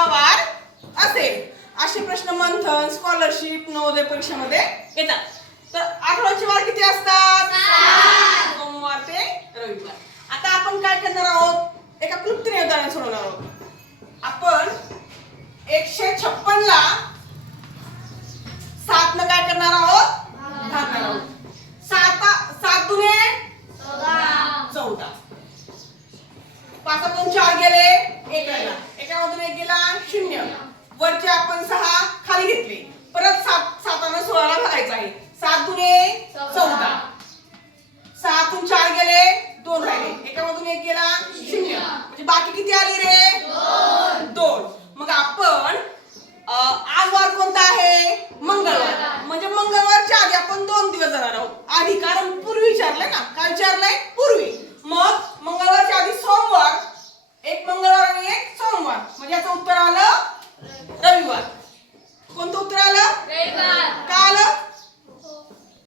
हा वार असेल. असे प्रश्न मंथन, स्कॉलरशिप, नवोदय परीक्षेमध्ये येतात. तर आठवड्याचे वार किती असतात? सोमवार ते रविवार. आता आपण काय करणार आहोत? एका क्लुप्तीने उदाहरण सोडवणार आहोत. आपण 156 ला 7 न काय करणार आहोत? भागणार आहोत. 7 दुने 14. 5 2 4 गेले 1 राहिला. एकामधून 1 गेला 0. वरचे आपण 6 खाली घेतले. परत 7 ने 16 ला भागायचं आहे. 7 दुने 14. 6 तून 4 गेले 2 राहिले. एकामधून 1 गेला 0. म्हणजे बाकी किती आली रे? 2. मग आपण आज वार कोणता आहे? मंगळवार. म्हणजे मंगळवारच्या आधी आपण 2 दिवस जाणार आहोत. आधी कारण पूर्वी विचारलंय ना. काय विचारलंय? पूर्वी. मग मंगळवारच्या आधी सोमवार, एक मंगळवार आणि एक सोमवार. म्हणजे याचं उत्तर आलं रविवार. कोणतं उत्तर आलं? रविवार.